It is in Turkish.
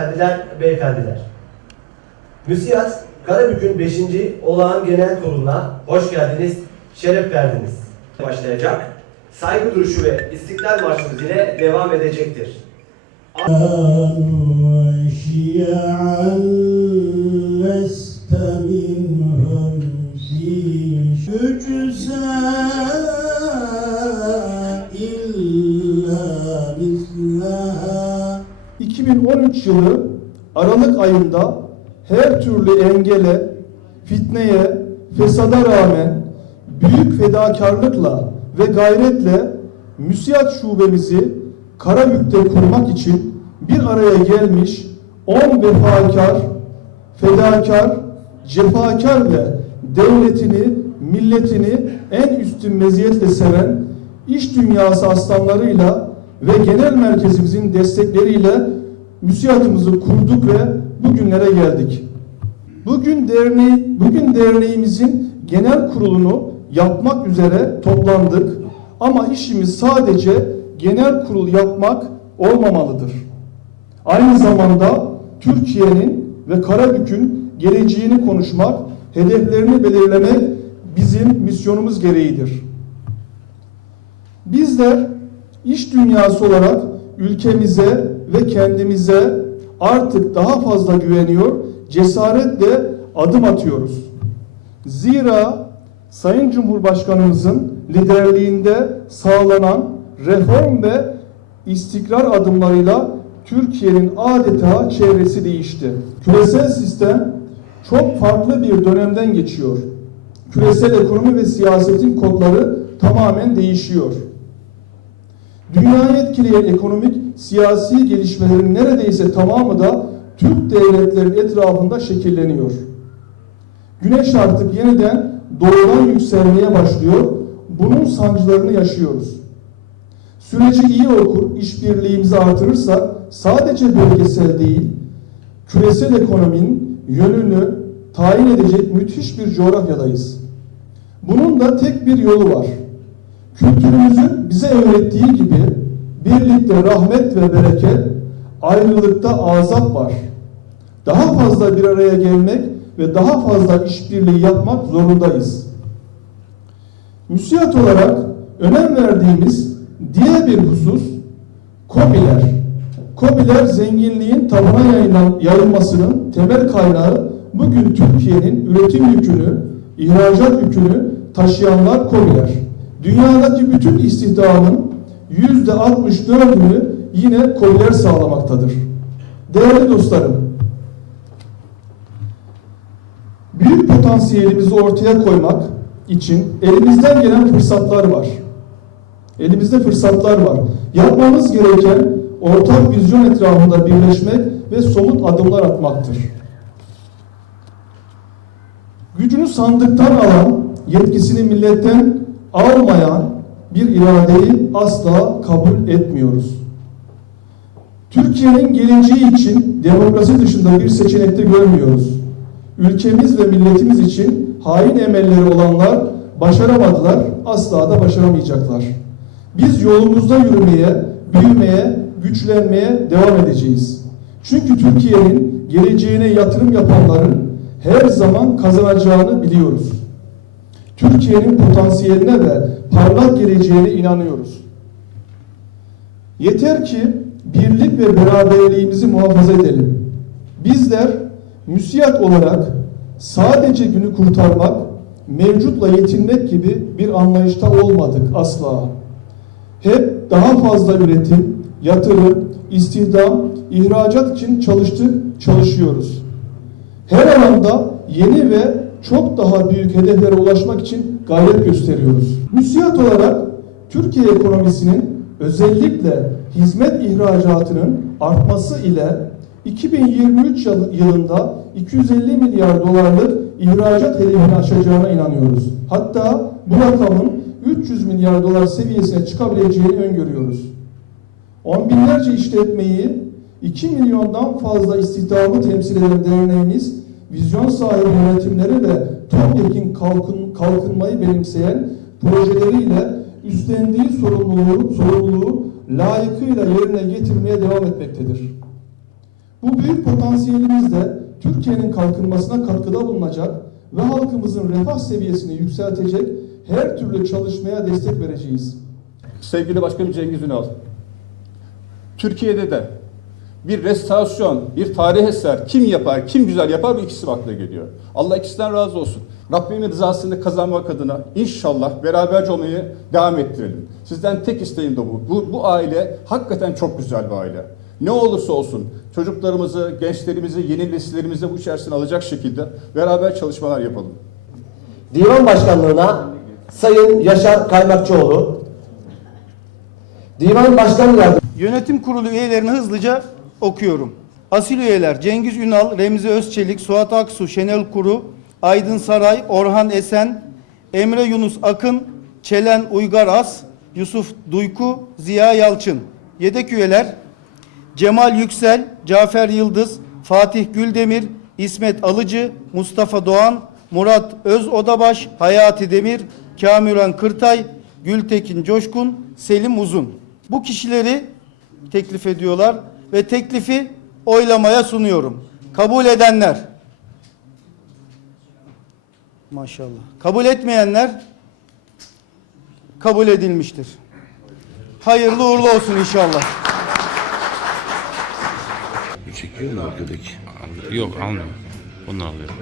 Beyefendiler, beyefendiler. Müsiyas, Karabük'ün 5. Olağan Genel Kurulu'na hoş geldiniz, şeref verdiniz. Başlayacak, saygı duruşu ve istiklal marşımız ile devam edecektir. Üç 2013 yılı Aralık ayında her türlü engele, fitneye, fesada rağmen büyük fedakarlıkla ve gayretle müsiyat şubemizi Karabük'te kurmak için bir araya gelmiş 10 vefakar, fedakar, cefakar ve devletini, milletini en üstün meziyetle seven iş dünyası aslanlarıyla ve genel merkezimizin destekleriyle müsiyatımızı kurduk ve bugünlere geldik. Bugün derneği, bugün derneğimizin genel kurulunu yapmak üzere toplandık. Ama işimiz sadece genel kurul yapmak olmamalıdır. Aynı zamanda Türkiye'nin ve Karabük'ün geleceğini konuşmak, hedeflerini belirlemek bizim misyonumuz gereğidir. Bizler iş dünyası olarak ülkemize ve kendimize artık daha fazla güveniyor, cesaretle adım atıyoruz. Zira Sayın Cumhurbaşkanımızın liderliğinde sağlanan reform ve istikrar adımlarıyla Türkiye'nin adeta çevresi değişti. Küresel sistem çok farklı bir dönemden geçiyor. Küresel ekonomi ve siyasetin kodları tamamen değişiyor. Dünyayı etkileyen ekonomik, siyasi gelişmelerin neredeyse tamamı da Türk devletlerinin etrafında şekilleniyor. Güneş artık yeniden doğudan yükselmeye başlıyor. Bunun sancılarını yaşıyoruz. Süreci iyi okur, işbirliğimizi artırırsak sadece bölgesel değil, küresel ekonominin yönünü tayin edecek müthiş bir coğrafyadayız. Bunun da tek bir yolu var. Kültürümüzün bize öğrettiği gibi birlikte rahmet ve bereket, ayrılıkta azap var. Daha fazla bir araya gelmek ve daha fazla işbirliği yapmak zorundayız. Müsiyat olarak önem verdiğimiz diğer bir husus KOBİ'ler. KOBİ'ler zenginliğin tabana yayılmasının temel kaynağı bugün Türkiye'nin üretim yükünü, ihracat yükünü taşıyanlar KOBİ'ler. Dünyadaki bütün istihdamın yüzde 64'ünü yine KOBİ'ler sağlamaktadır. Değerli dostlarım, büyük potansiyelimizi ortaya koymak için elimizden gelen fırsatlar var. Elimizde fırsatlar var. Yapmamız gereken ortak vizyon etrafında birleşmek ve somut adımlar atmaktır. Gücünü sandıktan alan, yetkisini milletten almayan bir iradeyi asla kabul etmiyoruz. Türkiye'nin geleceği için demokrasi dışında bir seçenekte görmüyoruz. Ülkemiz ve milletimiz için hain emelleri olanlar başaramadılar, asla da başaramayacaklar. Biz yolumuzda yürümeye, büyümeye, güçlenmeye devam edeceğiz. Çünkü Türkiye'nin geleceğine yatırım yapanların her zaman kazanacağını biliyoruz. Türkiye'nin potansiyeline ve parlak geleceğine inanıyoruz. Yeter ki birlik ve beraberliğimizi muhafaza edelim. Bizler müsiyat olarak sadece günü kurtarmak, mevcutla yetinmek gibi bir anlayışta olmadık asla. Hep daha fazla üretim, yatırım, istihdam, ihracat için çalıştık, çalışıyoruz. Her alanda yeni ve çok daha büyük hedeflere ulaşmak için gayret gösteriyoruz. Müsiyat olarak Türkiye ekonomisinin özellikle hizmet ihracatının artması ile 2023 yıl- yılında 250 milyar dolarlık ihracat hedefini aşacağına inanıyoruz. Hatta bu rakamın 300 milyar dolar seviyesine çıkabileceğini öngörüyoruz. On binlerce işletmeyi 2 milyondan fazla istihdamı temsil eden derneğimiz vizyon sahibi yönetimleri ve topyekin kalkın, kalkınmayı benimseyen projeleriyle üstlendiği sorumluluğu, sorumluluğu layıkıyla yerine getirmeye devam etmektedir. Bu büyük potansiyelimizle Türkiye'nin kalkınmasına katkıda bulunacak ve halkımızın refah seviyesini yükseltecek her türlü çalışmaya destek vereceğiz. Sevgili Başkanım Cengiz Ünal, Türkiye'de de bir restorasyon, bir tarih eser kim yapar, kim güzel yapar bu ikisi akla geliyor. Allah ikisinden razı olsun. Rabbimin rızasını kazanmak adına inşallah beraberce olmayı devam ettirelim. Sizden tek isteğim de bu. Bu, bu aile hakikaten çok güzel bir aile. Ne olursa olsun çocuklarımızı, gençlerimizi, yeni nesillerimizi bu içerisine alacak şekilde beraber çalışmalar yapalım. Divan Başkanlığı'na Sayın Yaşar Kaymakçıoğlu, Divan Başkan Yardımcısı Yönetim kurulu üyelerini hızlıca okuyorum. Asil üyeler Cengiz Ünal, Remzi Özçelik, Suat Aksu, Şenol Kuru, Aydın Saray, Orhan Esen, Emre Yunus Akın, Çelen Uygar As, Yusuf Duyku, Ziya Yalçın. Yedek üyeler Cemal Yüksel, Cafer Yıldız, Fatih Güldemir, İsmet Alıcı, Mustafa Doğan, Murat Özodabaş, Hayati Demir, Kamüran Kırtay, Gültekin Coşkun, Selim Uzun. Bu kişileri teklif ediyorlar ve teklifi oylamaya sunuyorum. Kabul edenler Maşallah. Kabul etmeyenler kabul edilmiştir. Hayırlı uğurlu olsun inşallah. Bu çekiyor mu arkadaki? Yok almıyor. Bundan alıyorum.